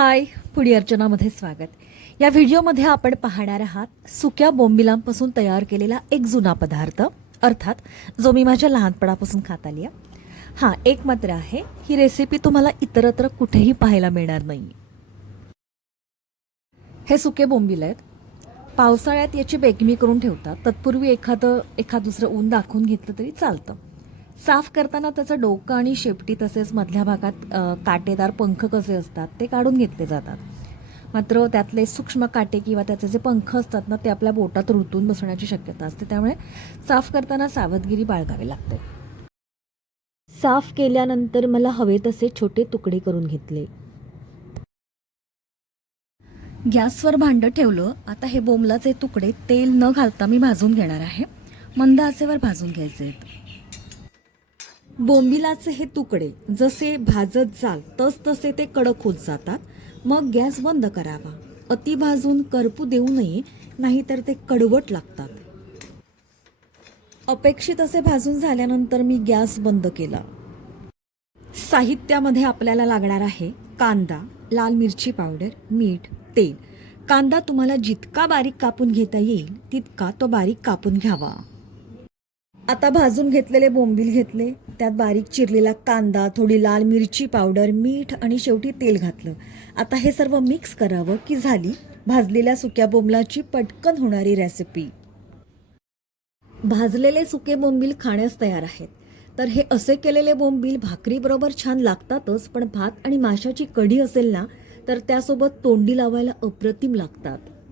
हाय, foodie अर्चनामध्ये स्वागत. या व्हिडिओमध्ये आपण पाहणार आहात सुक्या बोंबिलांपासून तयार केलेला एक जुना पदार्थ, अर्थात जो मी माझ्या लहानपणापासून खात आली आहे. हां, एक मात्र आहे, ही रेसिपी तुम्हाला इतरत्र कुठेही पाहायला मिळणार नाही. हे सुके बोंबील आहेत. पावसाळ्यात याची बेकमी करून ठेवतात. तत्पूर्वी एखाद दुसरं ऊन दाखवून घेतलं तरी चालतं. साफ करताना त्याचं डोकं आणि शेपटी तसेच मधल्या भागात काटेदार पंख कसे असतात ते काढून घेतले जातात. मात्र त्यातले सूक्ष्म काटे किंवा त्याचे जे पंख असतात ना, ते आपल्या बोटात रुतून बसण्याची शक्यता असते. त्यामुळे साफ करताना सावधगिरी बाळगावी लागते. साफ केल्यानंतर मला हवे तसे छोटे तुकडे करून घेतले. गॅसवर भांडं ठेवलं. आता हे बोंबलाचे तुकडे तेल न घालता मी भाजून घेणार आहे. मंद आचेवर भाजून घ्यायचे आहेत. बोंबिलाचे हे तुकडे जसे भाजत जाल तसे ते कडक होत जातात. मग गॅस बंद करावा. अति भाजून करपू देऊ नये, नाहीतर ते कडवट लागतात. अपेक्षित असे भाजून झाल्यानंतर मी गॅस बंद केला. साहित्यामध्ये आपल्याला लागणार आहे कांदा, लाल मिरची पावडर, मीठ, तेल. कांदा तुम्हाला जितका बारीक कापून घेता येईल तितका तो बारीक कापून घ्यावा. आता भाजून घेतलेले बोंबील घेतले. त्यात बारीक चिरलेला कांदा, थोडी लाल मिरची पावडर, मीठ आणि शेवटी तेल घातलं. आता हे सर्व मिक्स करावं की झाली भाजलेल्या सुक्या बोंबलाची पटकन होणारी रेसिपी. भाजलेले सुके बोंबील खाण्यास तयार आहेत. तर हे असे केलेले बोंबील भाकरीबरोबर छान लागतातच, पण भात आणि माशाची कढी असेल ना तर त्यासोबत तोंडी लावायला अप्रतिम लागतात.